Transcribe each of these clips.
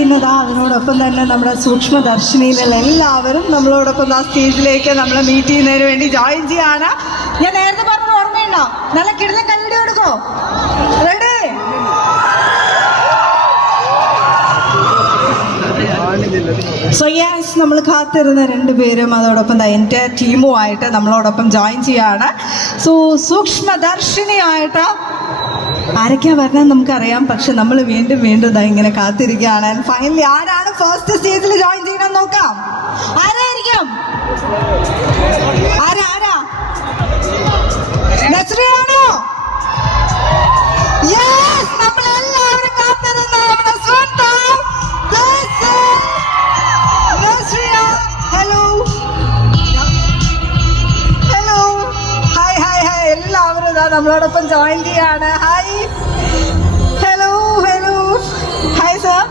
പിന്നെ അതിനോടൊപ്പം തന്നെ നമ്മുടെ സൂക്ഷ്മദർശിനിയിലുള്ള എല്ലാവരും നമ്മളോടൊപ്പം ആ സ്റ്റേജിലേക്ക് നമ്മളെ മീറ്റ് ചെയ്യുന്നതിന് വേണ്ടി ജോയിൻ ചെയ്യാണ്. ഞാൻ നേരത്തെ പറഞ്ഞത് ഓർമ്മയുണ്ടോ? നല്ല കിടലം കല്ലടി കൊടുക്കോ? റെഡി? സോ യെസ്, നമ്മൾ കാത്തിരുന്ന രണ്ടുപേരും അതോടൊപ്പം എൻ്റെ ടീമുമായിട്ട് നമ്മളോടൊപ്പം ജോയിൻ ചെയ്യാണ്. സോ സൂക്ഷ്മദർശിനിയായിട്ട് ആരൊക്കെയാ പറഞ്ഞാൽ നമുക്കറിയാം, പക്ഷെ നമ്മൾ വീണ്ടും വീണ്ടും ഇങ്ങനെ കാത്തിരിക്കുകയാണ്. ഫൈനലി ആരാണ് ഫസ്റ്റ് സ്റ്റേജിൽ ജോയിൻ ചെയ്യണം നോക്കാം. ആരായിരിക്കും? ആരാ നസ്രിയാണോ? യെസ്, നമ്മളെല്ലാവരും കാത്തിരുന്ന നമ്മുടെ സ്വന്തം Nazriya. Hello hello, hi hi hi, എല്ലാവരും ഇതാ നമ്മളോടൊപ്പം ജോയിൻ ചെയ്യാണ്. Hi, hello hello, hi sir.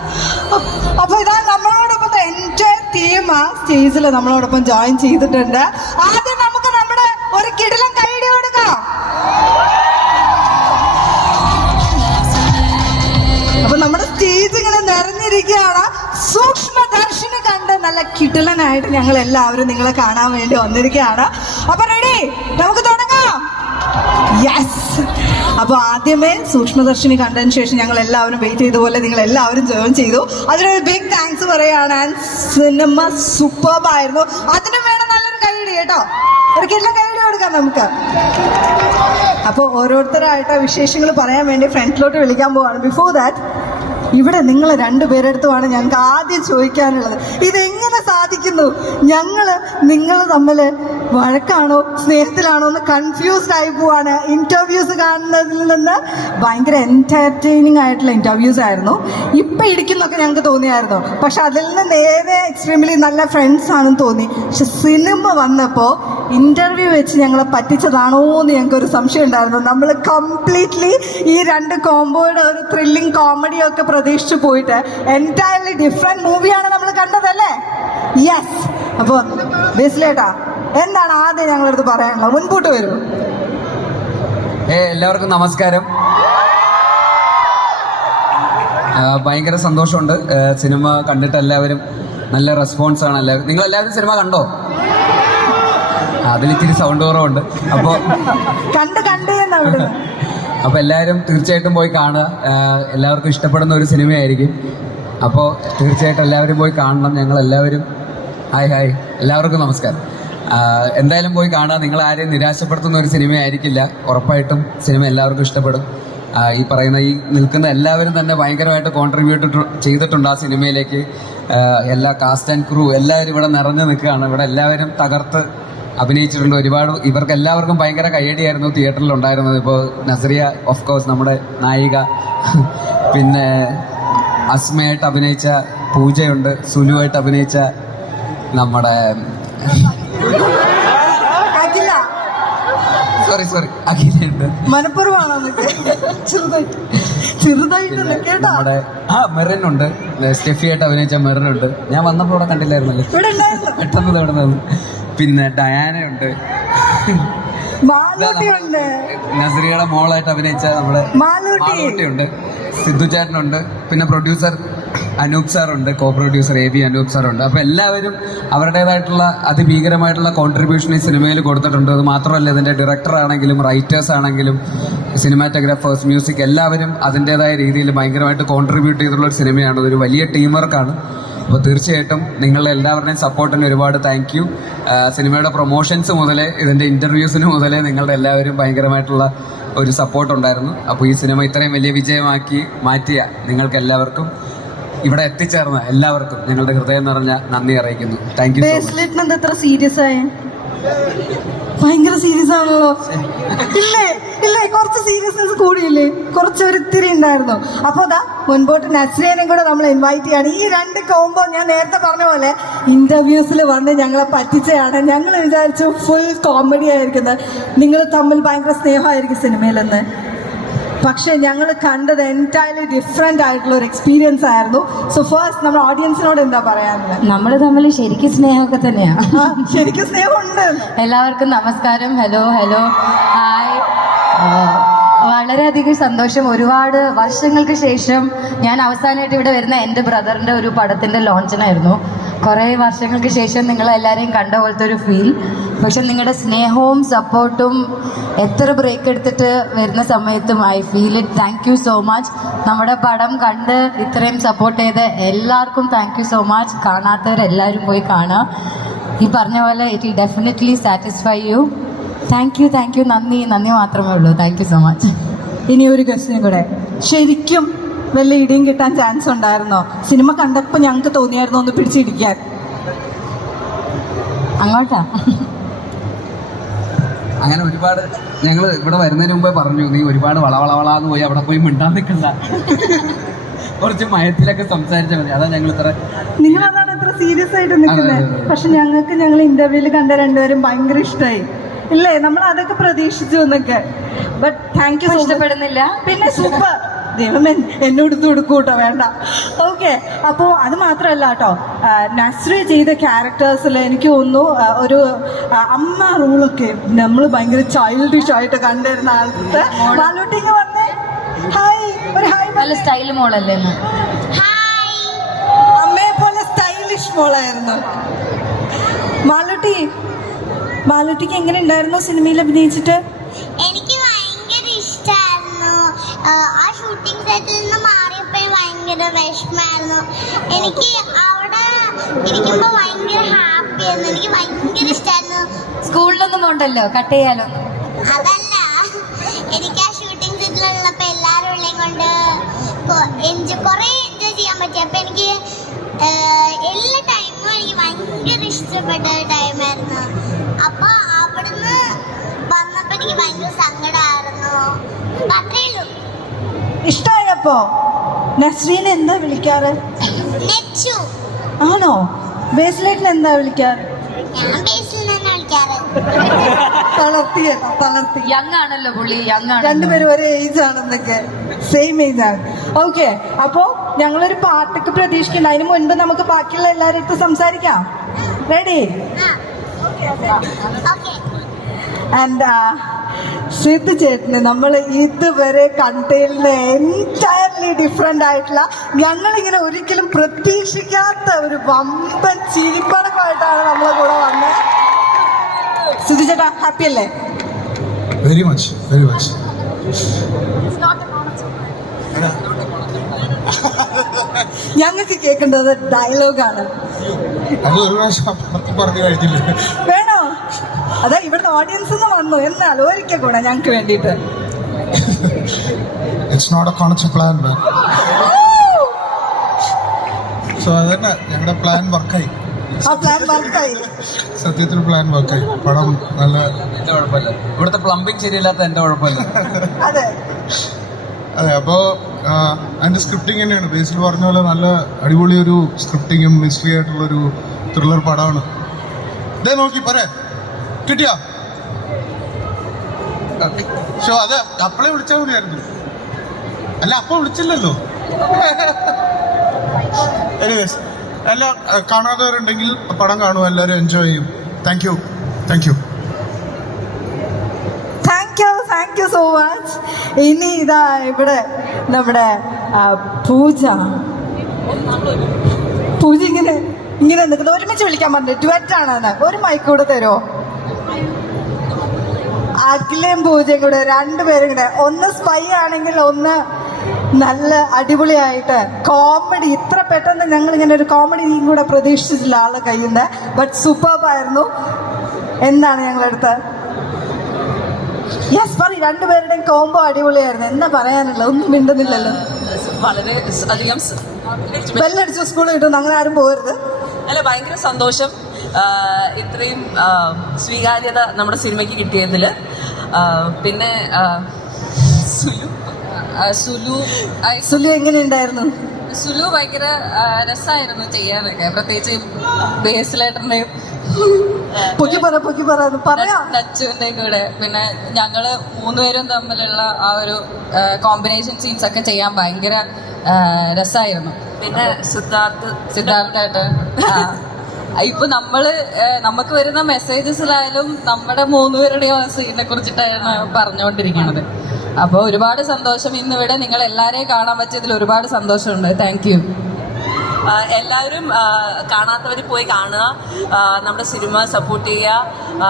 അപ്പൊ ഇതാ നമ്മളോടൊപ്പം എൻ്റെ ടീം ആ സ്റ്റേജിൽ നമ്മളോടൊപ്പം ജോയിൻ ചെയ്തിട്ടുണ്ട്. ആദ്യം നമുക്ക് നമ്മുടെ ഒരു കിടിലൻ കൈയടി കൊടുക്കാം. അപ്പൊ നമ്മുടെ സ്റ്റേജ് ഇങ്ങനെ നിറഞ്ഞിരിക്കുകയാണ്. സൂക്ഷ്മദർശിനി കണ്ട് നല്ല കിടിലനായിട്ട് ഞങ്ങൾ എല്ലാവരും നിങ്ങളെ കാണാൻ വേണ്ടി വന്നിരിക്കുകയാണ്. അപ്പൊ റെഡി? നമുക്ക് തുടങ്ങാം. യെസ്. അപ്പോൾ ആദ്യമേ സൂക്ഷ്മദർശിനി കണ്ടതിന് ശേഷം ഞങ്ങൾ എല്ലാവരും വെയിറ്റ് ചെയ്ത പോലെ നിങ്ങൾ എല്ലാവരും ജോയിൻ ചെയ്തു. അതിനൊരു ബിഗ് താങ്ക്സ് പറയുകയാണ്. ആൻഡ് സിനിമ സൂപ്പർബായിരുന്നു. അതിനും വേണം നല്ലൊരു കൈയടി കേട്ടോ. ഒരിക്കലും കൈയടി കൊടുക്കാം നമുക്ക്. അപ്പോൾ ഓരോരുത്തരായിട്ട് വിശേഷങ്ങൾ പറയാൻ വേണ്ടി ഫ്രണ്ടിലോട്ട് വിളിക്കാൻ പോവാണ്. ബിഫോർ ദാറ്റ്, ഇവിടെ നിങ്ങൾ രണ്ടുപേരെടുത്തുമാണ് ഞങ്ങൾക്ക് ആദ്യം ചോദിക്കാനുള്ളത്. ഇതെങ്ങനെ സാധിക്കുന്നു? നിങ്ങൾ തമ്മിൽ വഴക്കാണോ സ്നേഹത്തിലാണോ എന്ന് കൺഫ്യൂസ്ഡ് ആയി പോവാണ്. ഇൻ്റർവ്യൂസ് കാണുന്നതിൽ നിന്ന് ഭയങ്കര എൻ്റർടൈനിങ് ആയിട്ടുള്ള ഇൻ്റർവ്യൂസ് ആയിരുന്നു. ഇപ്പം ഇടിക്കുന്നൊക്കെ ഞങ്ങൾക്ക് തോന്നിയായിരുന്നു, പക്ഷെ അതിൽ നിന്ന് നേരെ എക്സ്ട്രീംലി നല്ല ഫ്രണ്ട്സ് ആണെന്ന് തോന്നി. പക്ഷെ സിനിമ വന്നപ്പോൾ ഇൻ്റർവ്യൂ വെച്ച് ഞങ്ങളെ പറ്റിച്ചതാണോ എന്ന് ഞങ്ങൾക്കൊരു സംശയം ഉണ്ടായിരുന്നു. നമ്മൾ കംപ്ലീറ്റ്ലി ഈ രണ്ട് കോംബോയുടെ ഒരു ത്രില്ലിങ് കോമഡിയൊക്കെ പ്രതീക്ഷിച്ചു പോയിട്ട് എൻറ്റയർലി ഡിഫറെൻറ്റ് മൂവിയാണ് നമ്മൾ കണ്ടതല്ലേ? യെസ്. അപ്പോൾ ബേസിലേട്ടാ, എന്താണ് ആദ്യം ഞങ്ങളടുത്ത് പറയാനുള്ളത്? മുൻപോട്ട് വരൂ. എല്ലാവർക്കും നമസ്കാരം. ഭയങ്കര സന്തോഷമുണ്ട്. സിനിമ കണ്ടിട്ട് എല്ലാവരും നല്ല റെസ്പോൺസാണ്. എല്ലാവരും നിങ്ങളെല്ലാവരും സിനിമ കണ്ടോ? അതിലിച്ചിരി സൗണ്ട് കുറവുണ്ട്. അപ്പോൾ അപ്പോൾ എല്ലാവരും തീർച്ചയായിട്ടും പോയി കാണുക. എല്ലാവർക്കും ഇഷ്ടപ്പെടുന്ന ഒരു സിനിമയായിരിക്കും. അപ്പോൾ തീർച്ചയായിട്ടും എല്ലാവരും പോയി കാണണം. ഞങ്ങളെല്ലാവരും ഹായ് എല്ലാവർക്കും നമസ്കാരം. എന്തായാലും പോയി കാണുക. നിങ്ങൾ ആരെയും നിരാശപ്പെടുത്തുന്ന ഒരു സിനിമയായിരിക്കില്ല. ഉറപ്പായിട്ടും സിനിമ എല്ലാവർക്കും ഇഷ്ടപ്പെടും. ഈ പറയുന്ന ഈ നിൽക്കുന്ന എല്ലാവരും തന്നെ ഭയങ്കരമായിട്ട് കോൺട്രിബ്യൂട്ട് ചെയ്തിട്ടുണ്ട് ആ സിനിമയിലേക്ക്. എല്ലാ കാസ്റ്റ് ആൻഡ് ക്രൂ എല്ലാവരും ഇവിടെ നിറഞ്ഞു നിൽക്കുകയാണ്. ഇവിടെ എല്ലാവരും തകർത്ത് അഭിനയിച്ചിട്ടുണ്ട്. ഒരുപാട് ഇവർക്ക് എല്ലാവർക്കും ഭയങ്കര കയ്യടിയായിരുന്നു തിയേറ്ററിൽ ഉണ്ടായിരുന്നത്. ഇപ്പോൾ നസ്രിയ ഓഫ് കോഴ്സ് നമ്മുടെ നായിക, പിന്നെ അസ്മയായിട്ട് അഭിനയിച്ച പൂജയുണ്ട്, സുലുവായിട്ട് അഭിനയിച്ച നമ്മുടെ സോറി അഖിലുണ്ട്. നമ്മുടെ മെറിനുണ്ട്, സ്റ്റെഫിയായിട്ട് അഭിനയിച്ച മെറിനുണ്ട്. ഞാൻ വന്നപ്പോൾ ഇവിടെ കണ്ടില്ലായിരുന്നല്ലോ, പെട്ടെന്ന് ഇവിടെ നിന്ന്. പിന്നെ ഡയാനയുണ്ട്, നസ്രിയയുടെ മോളായിട്ട് അഭിനയിച്ച നമ്മുടെ മാളൂട്ടിയുണ്ട്, സിദ്ധു ചേട്ടനുണ്ട്, പിന്നെ പ്രൊഡ്യൂസർ അനൂപ് സാറുണ്ട്, കോ പ്രൊഡ്യൂസർ AB അനൂപ് സാറുണ്ട്. അപ്പോൾ എല്ലാവരും അവരുടേതായിട്ടുള്ള അതിഭീകരമായിട്ടുള്ള കോൺട്രിബ്യൂഷൻ ഈ സിനിമയിൽ കൊടുത്തിട്ടുണ്ട്. അത് മാത്രമല്ല, ഇതിൻ്റെ ഡയറക്ടർ ആണെങ്കിലും റൈറ്റേഴ്സ് ആണെങ്കിലും സിനിമാറ്റോഗ്രാഫേഴ്സ്, മ്യൂസിക് എല്ലാവരും അതിൻ്റേതായ രീതിയിൽ ഭയങ്കരമായിട്ട് കോൺട്രിബ്യൂട്ട് ചെയ്തിട്ടുള്ള ഒരു സിനിമയാണ്. അതൊരു വലിയ ടീം വർക്കാണ്. അപ്പോൾ തീർച്ചയായിട്ടും നിങ്ങളുടെ എല്ലാവരുടെയും സപ്പോർട്ടിന് ഒരുപാട് താങ്ക് യു. സിനിമയുടെ പ്രൊമോഷൻസ് മുതലേ ഇതിൻ്റെ ഇൻ്റർവ്യൂസിന് മുതലേ നിങ്ങളുടെ എല്ലാവരും ഭയങ്കരമായിട്ടുള്ള ഒരു സപ്പോർട്ട് ഉണ്ടായിരുന്നു. അപ്പോൾ ഈ സിനിമ ഇത്രയും വലിയ വിജയമാക്കി മാറ്റിയ നിങ്ങൾക്ക് എല്ലാവർക്കും, ഇവിടെ എത്തിച്ചേർന്ന എല്ലാവർക്കും ഞങ്ങളുടെ ഹൃദയം നിറഞ്ഞ നന്ദി അറിയിക്കുന്നു. Thank you. സീരിയസ് ആയ ഭയങ്കര സീരിയസ് ആണല്ലോ. ഇല്ലേ കുറച്ച് സീരിയസ്നെസ് കൂടിയില്ലേ? കുറച്ചൊരിത്തിരി ഉണ്ടായിരുന്നു. അപ്പോൾ അതാ മുൻപോട്ട് നസ്രിയനെയും കൂടെ നമ്മൾ ഇൻവൈറ്റ് ചെയ്യാണ്. ഈ രണ്ട് കോംബോ ഞാൻ നേരത്തെ പറഞ്ഞ പോലെ ഇൻ്റർവ്യൂസിൽ വന്ന് ഞങ്ങളെ പറ്റിച്ചതാണ്. ഞങ്ങൾ വിചാരിച്ചു ഫുൾ കോമഡി ആയിരിക്കുന്നത്, നിങ്ങൾ തമ്മിൽ ഭയങ്കര സ്നേഹമായിരിക്കും സിനിമയിലെന്ന്. പക്ഷേ ഞങ്ങൾ കണ്ടത് എൻറ്റയർലി ഡിഫറെൻ്റ് ആയിട്ടുള്ള ഒരു എക്സ്പീരിയൻസ് ആയിരുന്നു. സോ ഫസ്റ്റ് നമ്മുടെ ഓഡിയൻസിനോട് എന്താ പറയാനുള്ളത്? നമ്മൾ തമ്മിൽ ശരിക്കും സ്നേഹമൊക്കെ തന്നെയാണ്. ശരിക്കും സ്നേഹമുണ്ട്. എല്ലാവർക്കും നമസ്കാരം. Hello hi. വളരെയധികം സന്തോഷം. ഒരുപാട് വർഷങ്ങൾക്ക് ശേഷം ഞാൻ അവസാനമായിട്ട് ഇവിടെ വരുന്ന എൻ്റെ ബ്രദറിൻ്റെ ഒരു പടത്തിൻ്റെ ലോഞ്ചിനായിരുന്നു. കുറേ വർഷങ്ങൾക്ക് ശേഷം നിങ്ങളെല്ലാവരെയും കണ്ട പോലത്തെ ഒരു ഫീൽ. പക്ഷെ നിങ്ങളുടെ സ്നേഹവും സപ്പോർട്ടും എത്ര ബ്രേക്ക് എടുത്തിട്ട് വരുന്ന സമയത്തും I feel it. Thank you so much. നമ്മുടെ പടം കണ്ട് ഇത്രയും സപ്പോർട്ട് ചെയ്ത് എല്ലാവർക്കും താങ്ക് യു സോ മച്ച്. കാണാത്തവരെല്ലാവരും പോയി കാണാം. ഈ പറഞ്ഞ പോലെ it will definitely satisfy U. Thank you നന്ദി മാത്രമേ ഉള്ളൂ. Thank you so much. ഇനി ഒരു ക്വസ്റ്റ്യൻ കൂടെ, ശരിക്കും വല്ല ഇടിയും കിട്ടാൻ ചാൻസ് ഉണ്ടായിരുന്നോ? സിനിമ കണ്ടപ്പോൾ ഞങ്ങൾക്ക് തോന്നിയായിരുന്നു ഒന്ന് പിടിച്ചിടിക്കാൻ. അങ്ങോട്ടാ അങ്ങനെ ഒരുപാട് ഞങ്ങൾ ഇവിടെ വരുന്നതിന് മുമ്പേ പറഞ്ഞു, നീ ഒരുപാട് വളവളവളാന്ന് പോയി അവിടെ പോയി മിണ്ടാൻ നിൽക്കണ്ട, കുറച്ച് മയത്തിലൊക്കെ സംസാരിച്ചാൽ മതി. അതാ ഞങ്ങൾ ഇത്ര നിങ്ങൾ അതാണ് ഇത്ര സീരിയസ് ആയിട്ട് നിൽക്കുന്നത്. പക്ഷെ ഞങ്ങൾ ഇന്റർവ്യൂവിൽ കണ്ട രണ്ടുപേരും ഭയങ്കര ഇഷ്ടമായി ഇല്ലേ? നമ്മൾ അതൊക്കെ പ്രതീക്ഷിച്ചു എന്നൊക്കെ. But thank you. ഇഷ്ടപ്പെടുന്നില്ല പിന്നെ സൂപ്പർ. ദൈവമേ എന്നോട് കൊടുക്കൂ കേട്ടോ, വേണ്ട. ഓക്കെ, അപ്പോൾ അത് മാത്രമല്ല കേട്ടോ, നസ്രി ചെയ്ത ക്യാരക്ടേഴ്സിൽ എനിക്ക് തോന്നുന്നു ഒരു അമ്മ റോളൊക്കെ നമ്മൾ ഭയങ്കര ചൈൽഡിഷ് ആയിട്ട് കണ്ടിരുന്ന ആൾക്ക് മാലൂട്ടിക്ക് വന്നേ. ഹായ്, ഒരു ഹായ്. നല്ല സ്റ്റൈൽ മോളല്ലേ? അമ്മയെ പോലെ സ്റ്റൈലിഷ് മോളായിരുന്നു മാലൂട്ടിക്ക് എങ്ങനെ ഉണ്ടായിരുന്നു സിനിമയിൽ അഭിനയിച്ചിട്ട്? എനിക്ക് ഭയങ്കര ഇഷ്ടമായിരുന്നു. ആ ഷൂട്ടിംഗ് സെറ്റിൽ നിന്ന് മാറിയപ്പോഴും ഭയങ്കര വിഷമായിരുന്നു. എനിക്ക് അവിടെ ഇരിക്കുമ്പോൾ ഭയങ്കര ഹാപ്പി ആയിരുന്നു. എനിക്ക് ഭയങ്കര ഇഷ്ടമായിരുന്നു. സ്കൂളിലൊന്നും പോണ്ടല്ലോ, കട്ട് ചെയ്യാലോ. അതല്ല, എനിക്ക് ആ ഷൂട്ടിംഗ് സെറ്റിലുള്ളപ്പോൾ എല്ലാവരും ഉള്ളതും കൊണ്ട് കുറേ എൻജോയ് ചെയ്യാൻ പറ്റി. അപ്പം എനിക്ക് എല്ലാ ടൈമും എനിക്ക് ഭയങ്കര ഇഷ്ടപ്പെട്ട ടൈമായിരുന്നു. അപ്പോൾ അവിടുന്ന് വന്നപ്പോൾ എനിക്ക് ഭയങ്കര സങ്കടമായിരുന്നു. അത്രേ ഉള്ളൂ. ഇഷ്ടമായപ്പോ നസ്രീനെ എന്താ വിളിക്കാറ്? നെച്ചു. ആണോ? ബേസിലേറ്റിന് എന്താ വിളിക്കാറ്? ഞാൻ ബേസിൽ തന്നെ വിളിക്കാറ്. തളർത്തി. യങ് ആണല്ലോ പുള്ളി, യങ് ആണ്. രണ്ടുപേരും ഒരേ ഏജ് ആണെന്നൊക്കെ, സെയിം ഏജ് ആണ്. ഓക്കെ, അപ്പോൾ ഞങ്ങളൊരു പാട്ടൊക്കെ പ്രതീക്ഷിക്കുന്നുണ്ട്. അതിന് മുൻപ് നമുക്ക് ബാക്കിയുള്ള എല്ലാവരും അടുത്ത് സംസാരിക്കാം. റെഡി? ഓക്കെ. ആൻഡ് സിദ്ധു ചേട്ടന് നമ്മൾ ഇതുവരെ കണ്ടതിൽ എൻറ്റയർലി ഡിഫറെൻ്റ് ആയിട്ടുള്ള, ഞങ്ങളിങ്ങനെ ഒരിക്കലും പ്രതീക്ഷിക്കാത്ത ഒരു വമ്പൻ ചിരിപ്പടക്കമായിട്ടാണ് നമ്മളെ കൂടെ വന്നത്. സിദ്ധു ചേട്ടാ, ഹാപ്പി അല്ലേ? Very much. ഞങ്ങൾക്ക് കേൾക്കേണ്ടത് ഡയലോഗാണ്. അത് ഒരു പ്രാവശ്യം പറഞ്ഞു കഴിഞ്ഞില്ല. വേണോ? അതാ ഇവിടുത്തെ ഓഡിയൻസ് വന്നു, എന്നാലും ഒരിക്കൽ കൂടെ ഞങ്ങൾക്ക് വേണ്ടിയിട്ട്. It's not a concept plan. So അതന്നെ, ഞങ്ങളുടെ പ്ലാൻ വർക്കായി. ആ പ്ലാൻ വർക്കായി. സത്യത്തിൽ പ്ലാൻ വർക്കായി. പടം നല്ല. എന്റെ കുഴപ്പമില്ല, ഇവിടുത്തെ പ്ലംബിംഗ് ശരിയല്ലാത്ത എന്റെ കുഴപ്പമില്ല. അതെ, അപ്പോൾ അതിൻ്റെ സ്ക്രിപ്റ്റിംഗ് തന്നെയാണ് ബേസിൽ പറഞ്ഞ പോലെ. നല്ല അടിപൊളി ഒരു സ്ക്രിപ്റ്റിങ്ങും മിസ്റ്ററി ആയിട്ടുള്ളൊരു ത്രില്ലർ പടമാണ്. ഇതേ നോക്കി പോരെ, കിട്ടിയോ? ഷോ അതെ, അപ്പളെ വിളിച്ചാൽ മതിയായിരുന്നു. അല്ല, അപ്പോൾ വിളിച്ചില്ലല്ലോ. എനിവേസ്, എല്ലാം കാണാത്തവരുണ്ടെങ്കിൽ പടം കാണും, എല്ലാവരും എൻജോയ് ചെയ്യും. Thank you. Thank you so much. ഇനി ഇതാ ഇവിടെ നമ്മുടെ പൂജ ഇങ്ങനെ നിൽക്കുന്നത്. ഒരുമിച്ച് വിളിക്കാൻ പറഞ്ഞു, ഡുവറ്റാണ്. ഒരു മൈക്ക് കൂടെ തരുമോ? അഖിലയും പൂജയും കൂടെ രണ്ടുപേരും കൂടെ, ഒന്ന് സ്പൈ ആണെങ്കിൽ ഒന്ന് നല്ല അടിപൊളിയായിട്ട് കോമഡി. ഇത്ര പെട്ടെന്ന് ഞങ്ങൾ ഇങ്ങനെ ഒരു കോമഡിയും കൂടെ പ്രതീക്ഷിച്ചിട്ടില്ല ആളുടെ കയ്യിൽ നിന്ന്. ബട്ട് സൂപ്പർബായിരുന്നു. എന്താണ് ഞങ്ങളെടുത്ത്? യെസ്, പറയും. രണ്ടുപേരുടെയും കോംബോ അടിപൊളിയായിരുന്നു. എന്താ പറയാനുള്ളത്? ഒന്നും മിണ്ടുന്നില്ലല്ലോ. വളരെ അധികം ബെല്ലടിച്ചു സ്കൂളിൽ കിട്ടുന്നു, അങ്ങനെ ആരും പോകരുത്. അല്ല, ഭയങ്കര സന്തോഷം ഇത്രയും സ്വീകാര്യത നമ്മുടെ സിനിമയ്ക്ക് കിട്ടിയതിൽ. പിന്നെ സുലു എങ്ങനെയുണ്ടായിരുന്നു? സുലു ഭയങ്കര രസമായിരുന്നു ചെയ്യാനൊക്കെ, പ്രത്യേകിച്ച് ബേസിലേട്ടൻ്റെയും നച്ചുവിൻ്റെയും കൂടെ. പിന്നെ ഞങ്ങള് മൂന്നുപേരും തമ്മിലുള്ള ആ ഒരു കോമ്പിനേഷൻ സീൻസ് ഒക്കെ ചെയ്യാൻ ഭയങ്കര രസമായിരുന്നു. പിന്നെ സിദ്ധാർത്ഥായിട്ട് ഇപ്പൊ നമുക്ക് വരുന്ന മെസ്സേജസിലായാലും നമ്മുടെ മൂന്നുപേരുടെയും സീനെ കുറിച്ചിട്ടാണ് പറഞ്ഞുകൊണ്ടിരിക്കുന്നത്. അപ്പോൾ ഒരുപാട് സന്തോഷം ഇന്നിവിടെ നിങ്ങൾ എല്ലാവരെയും കാണാൻ പറ്റിയതിൽ ഒരുപാട് സന്തോഷമുണ്ട്. Thank you. എല്ലാവരും കാണാത്തവർ പോയി കാണുക, നമ്മുടെ സിനിമ സപ്പോർട്ട് ചെയ്യുക,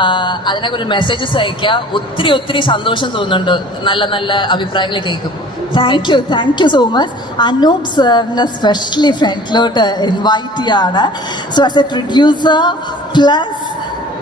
അതിനൊക്കെ ഒരു മെസ്സേജസ് അയയ്ക്കുക. ഒത്തിരി ഒത്തിരി സന്തോഷം തോന്നുന്നുണ്ട് നല്ല നല്ല അഭിപ്രായങ്ങൾ കേൾക്കും. Thank you so much. Anoop സാറിനെ സ്പെഷ്യലി ഫ്രണ്ടിലോട്ട് ഇൻവൈറ്റ് ചെയ്യാണ്. So as A producer plus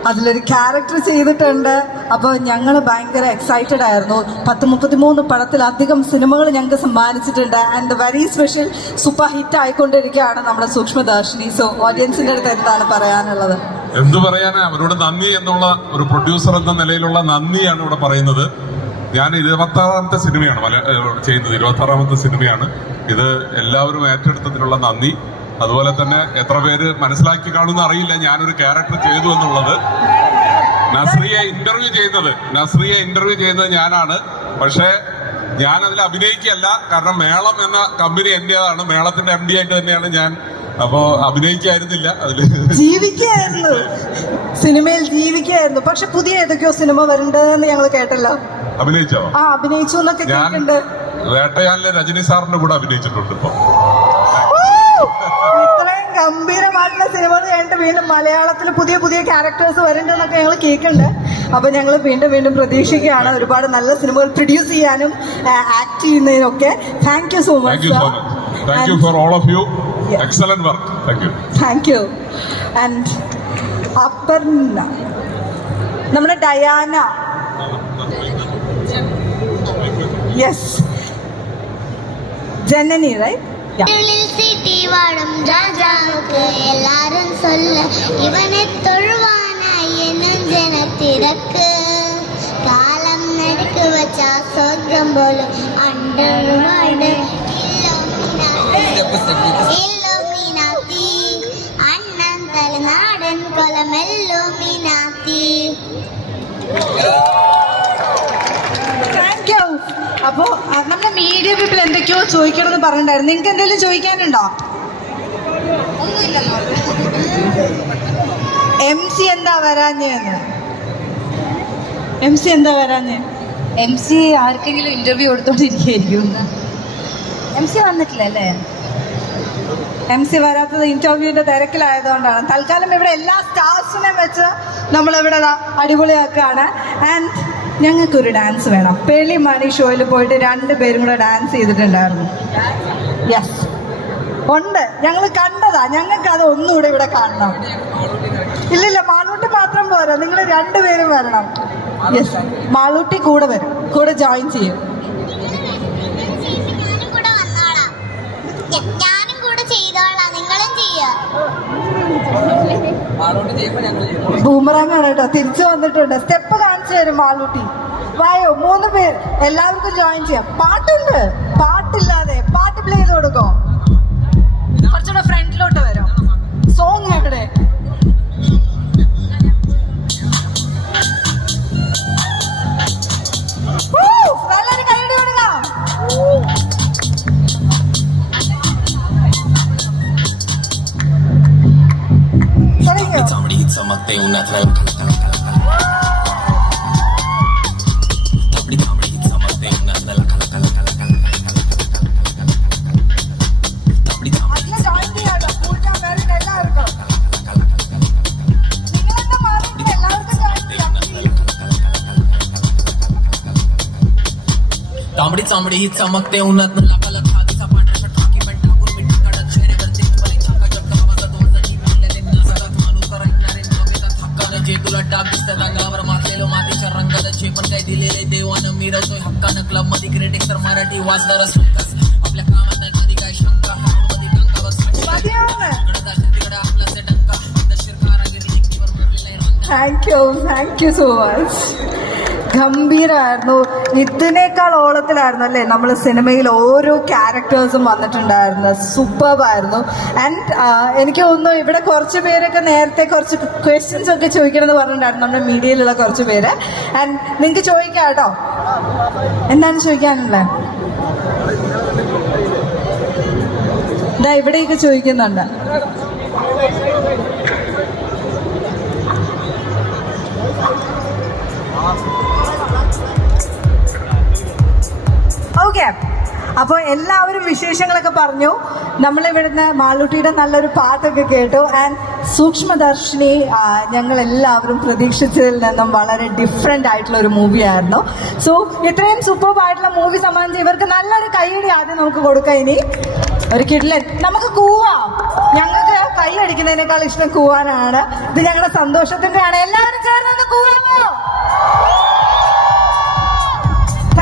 അതിലൊരു ക്യാരക്ടർ ചെയ്തിട്ടുണ്ട്. അപ്പോൾ ഞങ്ങൾ ഭയങ്കര എക്സൈറ്റഡ് ആയിരുന്നു. 33 പടത്തിലധികം സിനിമകൾ ഞങ്ങൾക്ക് സമ്മാനിച്ചിട്ടുണ്ട്. And very special super hit ആയിക്കൊണ്ടിരിക്കുകയാണ് നമ്മുടെ സൂക്ഷ്മദർശിനി. സോ ഓഡിയൻസിൻ്റെ അടുത്ത് എന്താണ് പറയാനുള്ളത്? എന്തു പറയാനാ, അവരോട് നന്ദി എന്നുള്ള ഒരു പ്രൊഡ്യൂസർ എന്ന നിലയിലുള്ള നന്ദിയാണ് ഇവിടെ പറയുന്നത്. ഞാൻ 26ാമത്തെ സിനിമയാണ് ചെയ്യുന്നത്. 26ാമത്തെ സിനിമയാണ് ഇത്. എല്ലാവരും ഏറ്റെടുത്തതിനുള്ള നന്ദി. അതുപോലെ തന്നെ എത്ര പേര് മനസ്സിലാക്കി കാണുമെന്ന് അറിയില്ല ഞാനൊരു ക്യാരക്ടർ ചെയ്തു എന്നുള്ളത്. നസ്രിയെ ഇന്റർവ്യൂ ചെയ്യുന്നത് ഞാനാണ്. പക്ഷേ ഞാൻ അതിൽ അഭിനയിക്കല്ല, കാരണം മേളം എന്ന കമ്പനി എന്റേതാണ്. മേളത്തിന്റെ MD ആയിട്ട് തന്നെയാണ് ഞാൻ. അപ്പോ അഭിനയിക്കായിരുന്നില്ല, അതില് ജീവിക്കുകയായിരുന്നു, സിനിമയിൽ ജീവിക്കുകയായിരുന്നു. പക്ഷെ പുതിയ ഏതൊക്കെയോ സിനിമ വരണ്ടെന്ന് ഞങ്ങൾ കേട്ടല്ലോ. അഭിനയിച്ചോ? അഭിനയിച്ചു എന്നൊക്കെ കേൾക്കുന്നുണ്ട്. വേട്ടയാനിലെ രജനി സാറിന്റെ കൂടെ അഭിനയിച്ചിട്ടുണ്ട്. ഇപ്പൊ ഇത്രയും ഗംഭീരമായിട്ടുള്ള സിനിമകൾ കഴിഞ്ഞിട്ട് വീണ്ടും മലയാളത്തിൽ പുതിയ പുതിയ ക്യാരക്ടേഴ്സ് വരുന്നുണ്ടെന്നൊക്കെ ഞങ്ങൾ കേൾക്കുന്നുണ്ട്. അപ്പൊ ഞങ്ങൾ വീണ്ടും പ്രതീക്ഷിക്കുകയാണ് ഒരുപാട് നല്ല സിനിമകൾ പ്രൊഡ്യൂസ് ചെയ്യാനും ആക്ട് ചെയ്യുന്നതിനൊക്കെ. Thank you so much. Thank you for all of you. Excellent work. Thank you. And Aparna, നമ്മുടെ ഡയാന, യെസ്, ജനനി, റൈറ്റ്? சிட்டி வாழும் ராஜாவுக்கு எல்லாரும் சொல்ல, இவனை தொழுவானாய் என்னும் ஜனத்திற்கு காலம் நடுக்கு வச்சா சொர்க்கம் போலும் அண்டர்வாடு ഇല്ലുമിനാത്തി അണ്ണൻ തലനാടൻ കൊലമെല്ലുമിനാത്തി. Thank you. അപ്പോ നമ്മുടെ മീഡിയ പീപ്പിൾ എന്തൊക്കെയോ ചോദിക്കണമെന്ന് പറഞ്ഞിട്ടുണ്ടായിരുന്നു. നിങ്ങൾക്ക് എന്തെങ്കിലും ചോദിക്കാനുണ്ടോ? MC എന്താ വരാഞ്ഞെന്ന്? MC ആർക്കെങ്കിലും ഇന്റർവ്യൂ കൊടുത്തോണ്ടിരിക്കുകയായിരിക്കും. MC വന്നിട്ടില്ല അല്ലേ? MC വരാത്തത് ഇന്റർവ്യൂവിന്റെ തിരക്കിലായതുകൊണ്ടാണ്. തൽക്കാലം ഇവിടെ എല്ലാ സ്റ്റാർസിനെ വെച്ച് നമ്മളിവിടെ അടിപൊളിയാക്കുകയാണ്. ആൻഡ് ഞങ്ങൾക്കൊരു ഡാൻസ് വേണം. പെളിമണി ഷോയിൽ പോയിട്ട് 2 പേരും കൂടെ ഡാൻസ് ചെയ്തിട്ടുണ്ടായിരുന്നു. യെസ്, ഉണ്ട്, ഞങ്ങൾ കണ്ടതാ. ഞങ്ങൾക്ക് അത് ഒന്നുകൂടെ ഇവിടെ കാണണം. ഇല്ലില്ല, മാളൂട്ടി മാത്രം പോരാ, നിങ്ങൾ 2 പേരും വരണം. യെസ്, മാളൂട്ടി കൂടെ വരും, കൂടെ ജോയിൻ ചെയ്യും. ഞാനും കൂടെ ചെയ്തോളാം, നിങ്ങളും ചെയ്യാ. ബൂമറാങ്ങാണ് കേട്ടോ, തിരിച്ചു വന്നിട്ടുണ്ട്. സ്റ്റെപ്പ് കാണിച്ചു തരും മാളൂട്ടി. വായോ, 3 പേർ, എല്ലാവർക്കും ജോയിൻ ചെയ്യാം. പാട്ടുണ്ട്, പാട്ടില്ലാതെ പാട്ട് പ്ലേ ചെയ്ത് കൊടുക്കോ? കുറച്ചുകൂടെ ഫ്രണ്ടിലോട്ട് വരാം. സോങ് എവിടെ? നല്ലൊരു കൈയടി കൊടുക്കാം. चमकते उन्नत तांबडी चांबडी ही चमकते उन्हात तुला डाग दिसतात अंगावर मातलेलो मातीच्या रंगाला जे पण काय दिलेले देवानं मिरवतोय हक्कानं क्लब मध्ये क्रिटिक तर मराठी वाचणार आपल्या कामात नाही कधी काय शंका मध्ये टंका तिकडे आपला से टंका താങ്ക് യു സോ മച്ച്. ഗംഭീരമായിരുന്നു. ഇതിനേക്കാൾ ഓളത്തിലായിരുന്നു അല്ലേ നമ്മൾ സിനിമയിൽ ഓരോ ക്യാരക്ടേഴ്സും വന്നിട്ടുണ്ടായിരുന്നു. സൂപ്പർബായിരുന്നു. ആൻഡ് എനിക്ക് തോന്നുന്നു ഇവിടെ കുറച്ച് പേരൊക്കെ നേരത്തെ കുറച്ച് ക്വസ്റ്റ്യൻസ് ഒക്കെ ചോദിക്കണമെന്ന് പറഞ്ഞിട്ടുണ്ടായിരുന്നു നമ്മുടെ മീഡിയയിലുള്ള കുറച്ച് പേര്. ആൻഡ് നിങ്ങൾക്ക് ചോദിക്കാം കേട്ടോ, എന്താണ് ചോദിക്കാനുള്ളത്? ഇതാ ഇവിടെയൊക്കെ ചോദിക്കുന്നുണ്ട്. ഓക്കെ, അപ്പോൾ എല്ലാവരും വിശേഷങ്ങളൊക്കെ പറഞ്ഞു. നമ്മളിവിടുന്ന് മാളൂട്ടിയുടെ നല്ലൊരു പാട്ടൊക്കെ കേട്ടു. ആൻഡ് സൂക്ഷ്മദർശിനി ഞങ്ങളെല്ലാവരും പ്രതീക്ഷിച്ചതിൽ നിന്നും വളരെ ഡിഫറെൻ്റ് ആയിട്ടുള്ള ഒരു മൂവിയായിരുന്നു. സോ ഇത്രയും സൂപ്പർബ് ആയിട്ടുള്ള മൂവി സംബന്ധിച്ച് ഇവർക്ക് നല്ലൊരു കൈയടി ആദ്യം നമുക്ക് കൊടുക്കാം. ഇനി ഒരു കിഡ്ലൻ നമുക്ക് കൂവാം. ഞങ്ങൾക്ക് കൈ അടിക്കുന്നതിനേക്കാൾ ഇഷ്ടം കൂവാനാണ്. ഇത് ഞങ്ങളുടെ സന്തോഷത്തിൻ്റെയാണ്. എല്ലാവരും ചേർന്ന് കൂവാമോ?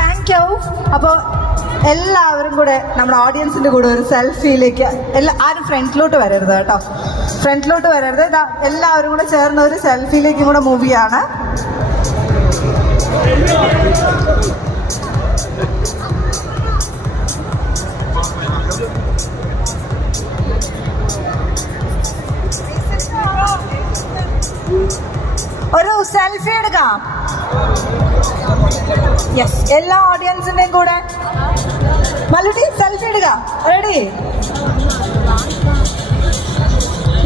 Thank you. അപ്പോൾ എല്ലാവരും കൂടെ നമ്മുടെ ഓഡിയൻസിൻ്റെ കൂടെ ഒരു സെൽഫിയിലേക്ക് ആരും ഫ്രണ്ടിലോട്ട് വരരുത് കേട്ടോ, ഫ്രണ്ടിലോട്ട് വരരുത്. ഇതാ എല്ലാവരും കൂടെ ചേർന്ന് ഒരു സെൽഫിയിലേക്കും കൂടെ മൂവിയാണ്. ഒരു സെൽഫി എടുക്കാം. യെസ്, എല്ലാ ഓഡിയൻസിന്റെയും കൂടെ മല്ലുട്ടി സെൽഫി എടുക്കാം. റെഡി?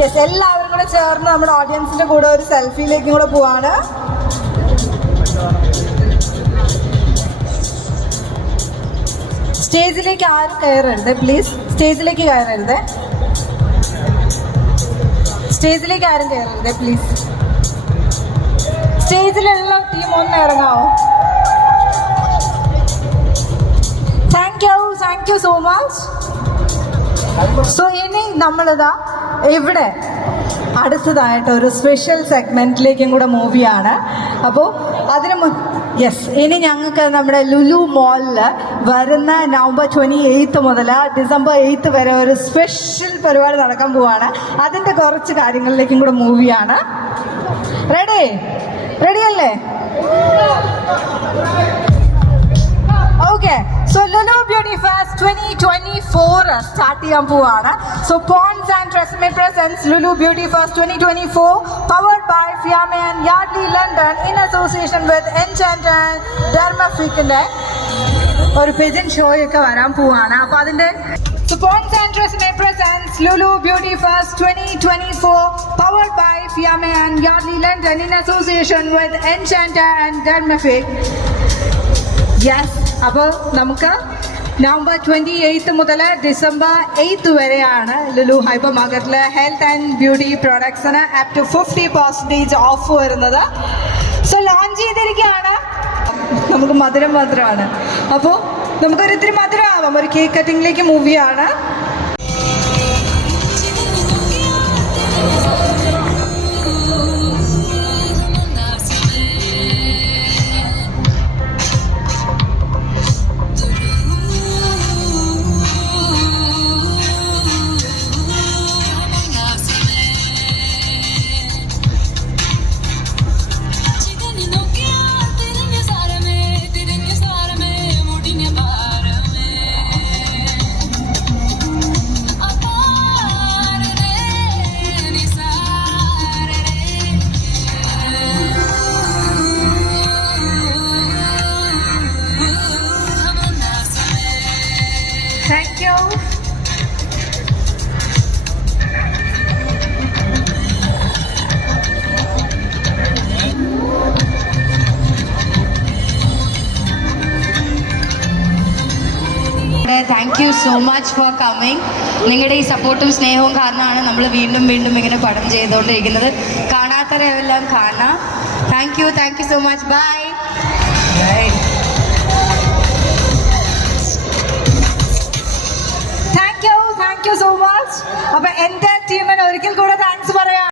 യെസ്, എല്ലാവരും കൂടെ ചേർന്ന് നമ്മുടെ ഓഡിയൻസിന്റെ കൂടെ ഒരു സെൽഫിയിലേക്കും കൂടെ പോവാണ്. സ്റ്റേജിലേക്ക് ആരും കയറരുത് പ്ലീസ്. സ്റ്റേജിലേക്ക് കയറരുത്. സ്റ്റേജിലേക്ക് ആരും കയറരുത് പ്ലീസ്. സ്റ്റേജിലുള്ള ടീം ഒന്ന് ഇറങ്ങാവോ? Thank you so much. So ഇനി നമ്മളിതാ ഇവിടെ അടുത്തതായിട്ട് ഒരു സ്പെഷ്യൽ സെഗ്മെന്റിലേക്കും കൂടെ മൂവിയാണ്. അപ്പോൾ അതിന് യെസ്, ഇനി ഞങ്ങൾക്ക് നമ്മുടെ ലുലു മോളിൽ വരുന്ന നവംബർ 28 മുതൽ ഡിസംബർ 8 വരെ ഒരു സ്പെഷ്യൽ പരിപാടി നടക്കാൻ പോവാണ്. അതിൻ്റെ കുറച്ച് കാര്യങ്ങളിലേക്കും കൂടെ മൂവിയാണ്. റെഡിയല്ലേ? Okay, so Lulu beauty fest 2024 start ചെയ്യാൻ പോവാണ്. So Pond's and Tresemme presents Lulu beauty fest 2024 powered by Fiama and Yardley London in association with enchant and ഡെർമഫിക്കിന്റെ ഒരു പെജൻ ഷോയൊക്കെ വരാൻ പോവാണ്. അപ്പൊ അതിന്റെ Poon's and Tresemme presents Lulu Beauty Fest 2024 powered by Fiamme and Yardley London in association with Enchanter and Dermafic. Yes, അപ്പോൾ നമുക്ക് November 28 മുതൽ December 8 വരെയാണ് ലുലു ഹൈപ്പർ മാർക്കറ്റിൽ ഹെൽത്ത് ആൻഡ് ബ്യൂട്ടി പ്രോഡക്ട്സിന് അപ് ടു 50% ഓഫ് വരുന്നത്. സോ ലോഞ്ച് ചെയ്തിരിക്കുകയാണ്. നമുക്ക് മധുരമാണ്. അപ്പോൾ നമുക്കൊരു ഇത്തിരി മധുരമാവാം. ഒരു കേക്ക് കട്ടിങ്ങിലേക്ക് മൂവിയാണ്. Thank you. Thank you so much for coming. നിങ്ങളുടെ ഈ സപ്പോർട്ടും സ്നേഹവും കാരണമാണ് നമ്മൾ വീണ്ടും ഇങ്ങനെ പടം ചെയ്തുകൊണ്ടിരിക്കുന്നത്. കാണാത്തവരെല്ലാം കാണാം. Thank you so much. Bye. Thank you so much. അപ്പൊ എന്റെ ടീമിന് ഒരിക്കൽ കൂടെ താങ്ക്സ് പറയാം.